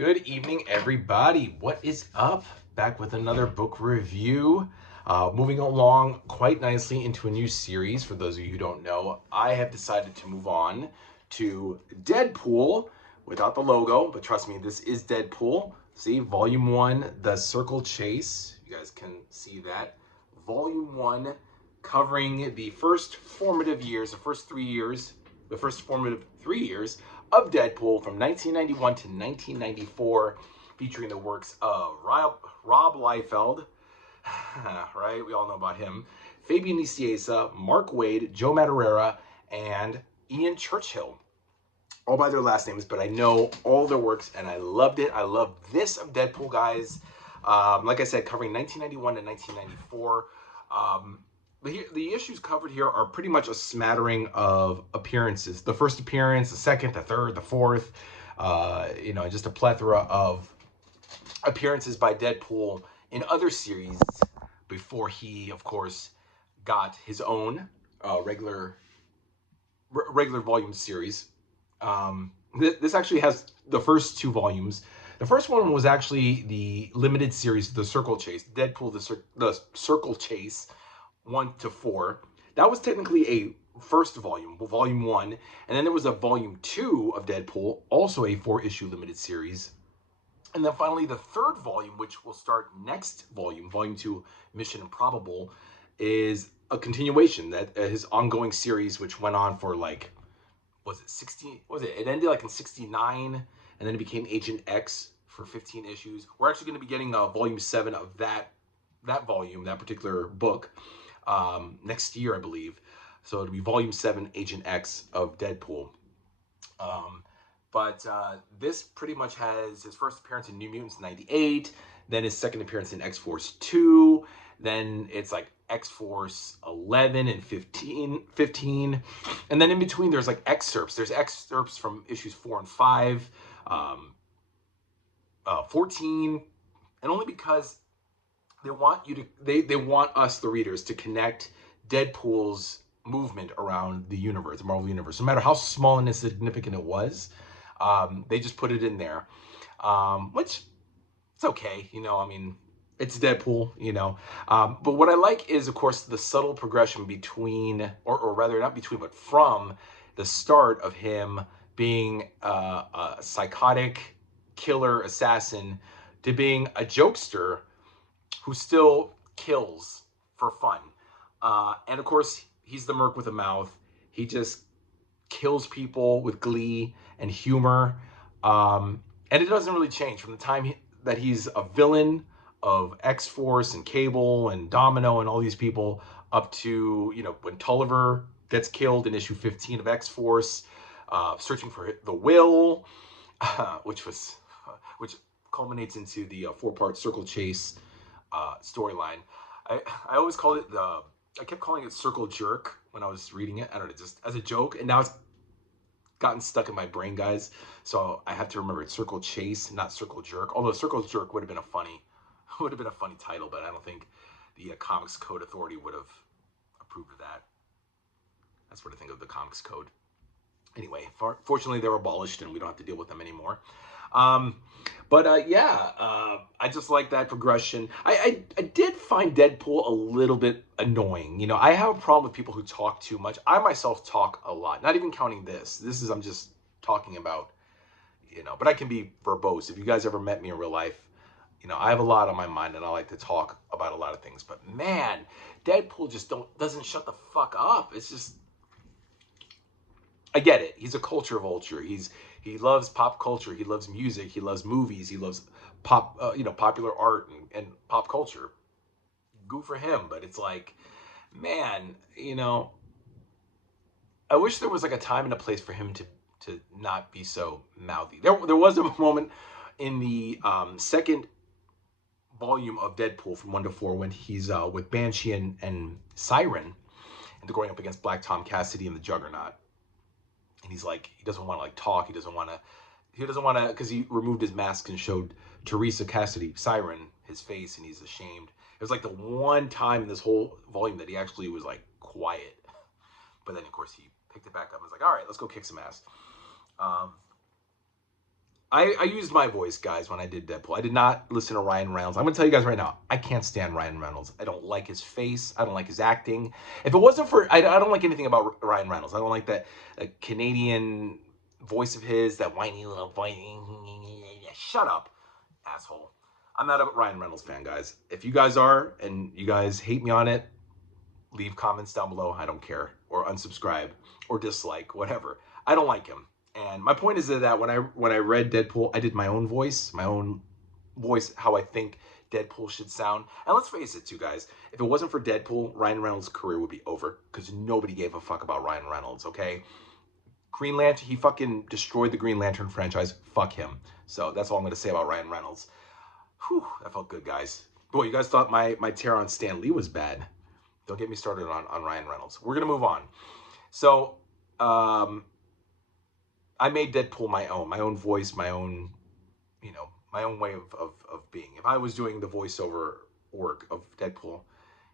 Good evening, everybody. What is up? Back with another book review. Moving along quite nicely into a new series. For those of you who don't know, I have decided to move on to Deadpool without the logo, but trust me, this is Deadpool. See, Volume 1, The Circle Chase. You guys can see that. Volume 1, covering the first formative years, the first formative 3 years of Deadpool from 1991 to 1994, featuring the works of Rob Liefeld, right? We all know about him. Fabian Nicieza, Mark Waid, Joe Madureira, and Ian Churchill. All by their last names, but I know all their works, and I loved it. I love this of Deadpool, guys. Like I said, covering 1991 to 1994. The issues covered here are pretty much a smattering of appearances. The first appearance, the second, the third, the fourth, just a plethora of appearances by Deadpool in other series before he, of course, got his own regular volume series. This actually has the first two volumes. The first one was actually the limited series, The Circle Chase, Deadpool, the Circle Chase, 1 to 4. That was technically a first volume, volume 1, and then there was a volume 2 of Deadpool, also a 4-issue limited series. And then finally the third volume, which will start next volume, volume 2, Mission Improbable, is a continuation that his ongoing series, which went on for like, it ended like in 69, and then it became Agent X for 15 issues. We're actually going to be getting volume 7 of that volume, that particular book, next year, I believe. So it'll be volume 7, Agent X of Deadpool. But this pretty much has his first appearance in New Mutants 98, then his second appearance in X-Force 2, then it's like X-Force 11 and 15. And then in between there's like excerpts. There's excerpts from issues 4 and 5, 14, and only because they want you to, they want us, the readers, to connect Deadpool's movement around the universe, the Marvel universe. No matter how small and insignificant it was, they just put it in there, which it's okay, it's Deadpool, but what I like is, of course, the subtle progression between, or rather not between, but from the start of him being a psychotic killer assassin to being a jokester who still kills for fun. And of course, he's the merc with a mouth. He just kills people with glee and humor. And it doesn't really change from the time that he's a villain of X-Force and Cable and Domino and all these people up to, when Tulliver gets killed in issue 15 of X-Force, searching for the will, which culminates into the 4-part Circle Chase storyline. I always called it I kept calling it Circle Jerk when I was reading it. I don't know, just as a joke, and now it's gotten stuck in my brain, guys. So I have to remember it's Circle Chase, not Circle Jerk. Although Circle Jerk would have been a funny title, but I don't think the Comics Code Authority would have approved of that. That's what I think of the Comics Code. Anyway, fortunately, they're abolished and we don't have to deal with them anymore. I just like that progression. I did find Deadpool a little bit annoying. I have a problem with people who talk too much. I myself talk a lot, not even counting this. I'm just talking about, but I can be verbose. If you guys ever met me in real life, I have a lot on my mind and I like to talk about a lot of things. But man, Deadpool just doesn't shut the fuck up. It's just, I get it. He's a culture vulture. He loves pop culture. He loves music. He loves movies. He loves popular art and pop culture. Good for him. But it's like, man, I wish there was like a time and a place for him to not be so mouthy. There was a moment in the second volume of Deadpool from 1 to 4 when he's with Banshee and Siren, and they're going up against Black Tom Cassidy and the Juggernaut. And he's like, he doesn't want to like talk. He doesn't want to, because he removed his mask and showed Teresa Cassidy, Siren, his face, and he's ashamed. It was like the one time in this whole volume that he actually was like quiet. But then, of course, he picked it back up and was like, all right, let's go kick some ass. I used my voice, guys, when I did Deadpool. I did not listen to Ryan Reynolds. I'm going to tell you guys right now, I can't stand Ryan Reynolds. I don't like his face. I don't like his acting. If it wasn't for, I don't like anything about Ryan Reynolds. I don't like that Canadian voice of his, that whiny little voice. Shut up, asshole. I'm not a Ryan Reynolds fan, guys. If you guys are, and you guys hate me on it, leave comments down below. I don't care. Or unsubscribe or dislike, whatever. I don't like him. And my point is that when I read Deadpool, I did my own voice, how I think Deadpool should sound. And let's face it, too, guys. If it wasn't for Deadpool, Ryan Reynolds' career would be over because nobody gave a fuck about Ryan Reynolds. Okay, Green Lantern, he fucking destroyed the Green Lantern franchise. Fuck him. So that's all I'm gonna say about Ryan Reynolds. Whew, that felt good, guys. Boy, you guys thought my tear on Stan Lee was bad. Don't get me started on Ryan Reynolds. We're gonna move on. So, I made Deadpool my own voice, my own, my own way of being. If I was doing the voiceover work of Deadpool,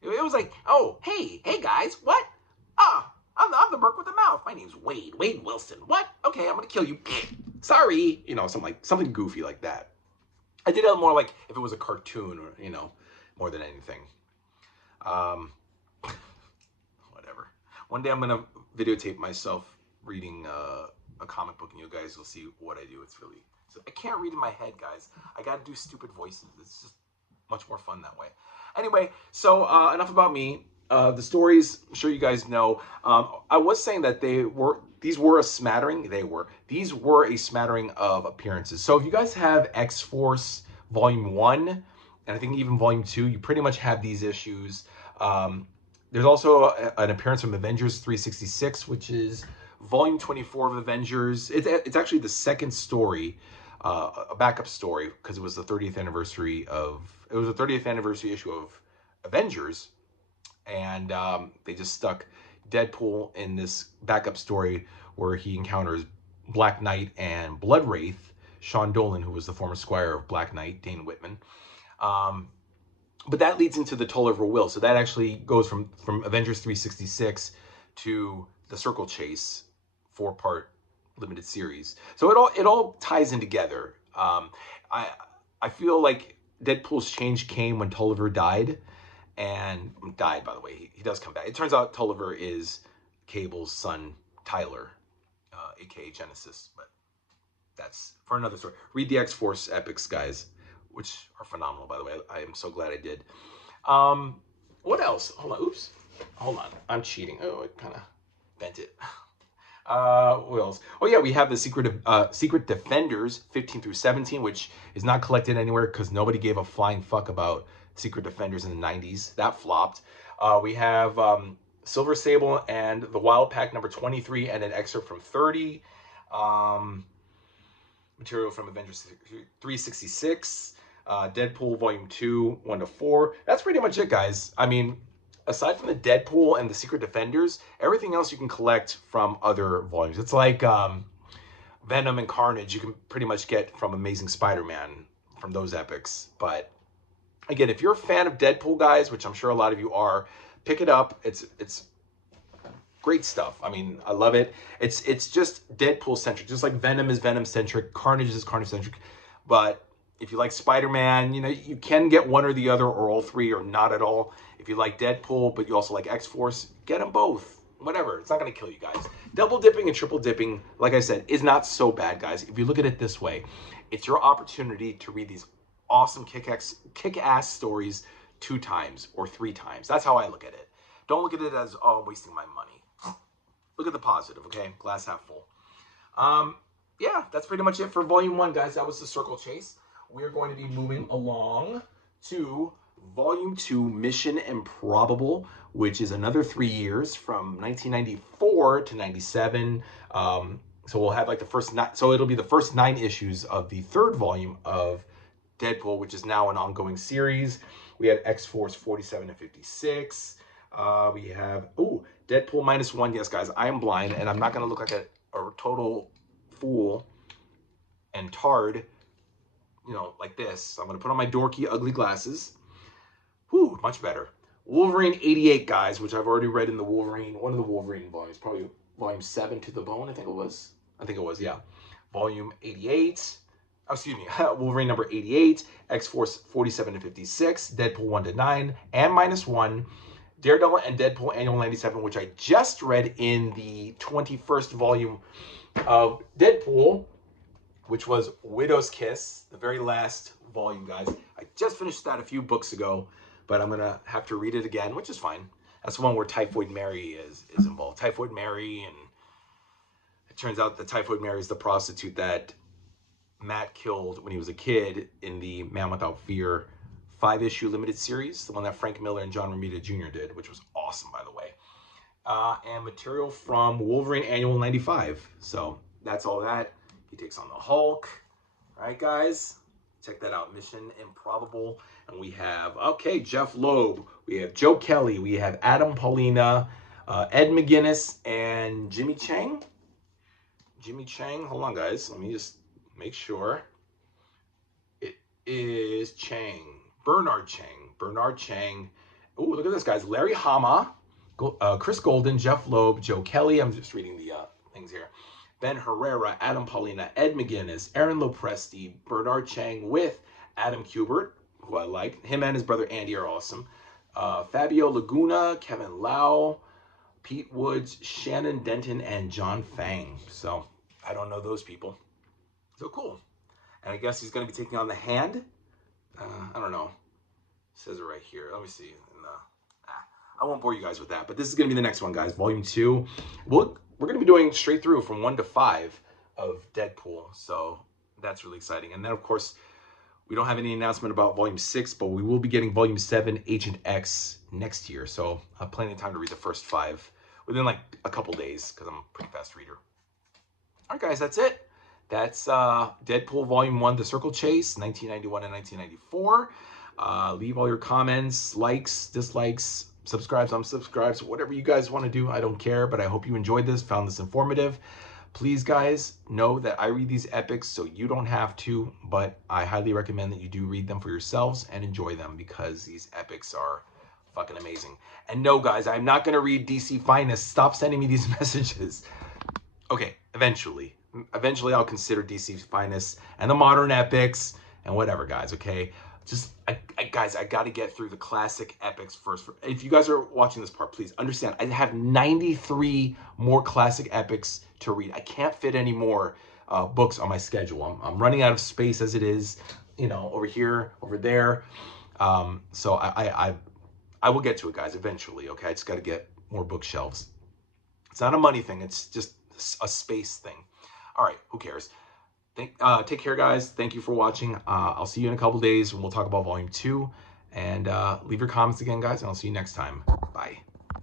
it was like, oh, hey guys, what? I'm the Merc with the mouth. My name's Wade Wilson. What? Okay, I'm gonna kill you. Sorry, something goofy like that. I did it more like if it was a cartoon, or more than anything. Whatever. One day I'm gonna videotape myself reading a comic book, and you guys will see what I do. It's really, I can't read in my head, guys. I gotta do stupid voices. It's just much more fun that way. Anyway, so enough about me. The stories, I'm sure you guys know. I was saying that these were a smattering. These were a smattering of appearances. So if you guys have X-Force Volume 1, and I think even Volume 2, you pretty much have these issues. There's also an appearance from Avengers 366, which is Volume 24 of Avengers. It's actually the second story, a backup story, because it was the 30th anniversary issue of Avengers. And they just stuck Deadpool in this backup story where he encounters Black Knight and Blood Wraith, Sean Dolan, who was the former squire of Black Knight, Dane Whitman. But that leads into the Tolliver Will. So that actually goes from Avengers 366 to the Circle Chase 4-part limited series. So it all ties in together. I feel like Deadpool's change came when Tolliver died. And died, by the way. He does come back. It turns out Tolliver is Cable's son, Tyler, aka Genesis. But that's for another story. Read the X-Force epics, guys, which are phenomenal, by the way. I am so glad I did. What else? Hold on. Oops. Hold on. I'm cheating. Oh, I kind of bent it. What else? Oh yeah, we have the Secret Defenders 15 through 17, which is not collected anywhere because nobody gave a flying fuck about Secret Defenders in the 90s. That flopped. We have Silver Sable and the Wild Pack number 23 and an excerpt from 30. Material from Avengers 366. Deadpool Volume 2, 1 to 4. That's pretty much it, guys. I mean, aside from the Deadpool and the Secret Defenders, everything else you can collect from other volumes. It's like Venom and Carnage you can pretty much get from Amazing Spider-Man, from those epics. But again, if you're a fan of Deadpool, guys, which I'm sure a lot of you are, pick it up. It's great stuff. I mean, I love it. It's just Deadpool-centric. Just like Venom is Venom-centric, Carnage is Carnage-centric. But if you like Spider-Man, you can get one or the other, or all three, or not at all. If you like Deadpool, but you also like X-Force, get them both. Whatever. It's not going to kill you guys. Double dipping and triple dipping, like I said, is not so bad, guys. If you look at it this way, it's your opportunity to read these awesome kick-ass stories 2 times or 3 times. That's how I look at it. Don't look at it as, oh, I'm wasting my money. Look at the positive, okay? Glass half full. Yeah, that's pretty much it for Volume 1, guys. That was the Circle Chase. We're going to be moving along to Volume 2, Mission Improbable, which is another 3 years from 1994 to 97. So we'll have like the first 9, so it'll be the first 9 issues of the 3rd volume of Deadpool, which is now an ongoing series. We have X-Force 47 and 56. We have, Deadpool -1. Yes, guys, I am blind, and I'm not going to look like a total fool and tard, like this. So I'm going to put on my dorky, ugly glasses. Whew, much better. Wolverine 88, guys, which I've already read in one of the Wolverine volumes, probably Volume 7 to the Bone, I think it was, yeah. Volume 88. excuse me, Wolverine number 88, X-Force 47 to 56, Deadpool 1 to 9, and -1, Daredevil and Deadpool Annual 97, which I just read in the 21st volume of Deadpool, which was Widow's Kiss, the very last volume, guys. I just finished that a few books ago, but I'm going to have to read it again, which is fine. That's the one where Typhoid Mary is involved. Typhoid Mary, and it turns out that Typhoid Mary is the prostitute that Matt killed when he was a kid in the Man Without Fear 5-issue limited series, the one that Frank Miller and John Romita Jr. did, which was awesome, by the way. And material from Wolverine Annual 95. So that's all that. He takes on the Hulk. All right, guys, check that out. Mission Improbable. And we have, okay, Jeff Loeb. We have Joe Kelly. We have Adam Paulina, Ed McGuinness, and Jimmy Chang. Jimmy Chang. Hold on, guys. Let me just make sure. It is Chang. Bernard Chang. Bernard Chang. Oh, look at this, guys. Larry Hama, Chris Golden, Jeff Loeb, Joe Kelly. I'm just reading the things here. Ben Herrera, Adam Paulina, Ed McGuinness, Aaron Lopresti, Bernard Chang with Adam Kubert, who I like. Him and his brother Andy are awesome. Fabio Laguna, Kevin Lau, Pete Woods, Shannon Denton, and John Fang. So I don't know those people. So cool. And I guess he's going to be taking on the Hand. I don't know. It says it right here. Let me see. I won't bore you guys with that, but this is going to be the next one, guys. Volume 2. We're going to be doing straight through from 1 to 5 of Deadpool. So that's really exciting. And then, of course, we don't have any announcement about Volume 6, but we will be getting Volume 7, Agent X, next year. So I have plenty of time to read the first 5 within like a couple days because I'm a pretty fast reader. All right, guys, that's it. That's Deadpool Volume 1, The Circle Chase, 1991 and 1994. Leave all your comments, likes, dislikes, subscribes, unsubscribes, whatever you guys want to do. I don't care, but I hope you enjoyed this, found this informative. Please, guys, know that I read these epics so you don't have to, but I highly recommend that you do read them for yourselves and enjoy them because these epics are fucking amazing. And no, guys, I'm not going to read DC Finest. Stop sending me these messages. Okay, eventually. Eventually, I'll consider DC Finest and the modern epics and whatever, guys, okay? Just, guys, I got to get through the classic epics first. If you guys are watching this part, please understand, I have 93 more classic epics to read. I can't fit any more books on my schedule. I'm running out of space as it is, you know, over here, over there. So I will get to it, guys, eventually, okay? I just got to get more bookshelves. It's not a money thing. It's just a space thing. All right, who cares? Take care, guys. Thank you for watching. I'll see you in a couple days when we'll talk about Volume 2. And leave your comments again, guys, and I'll see you next time. Bye.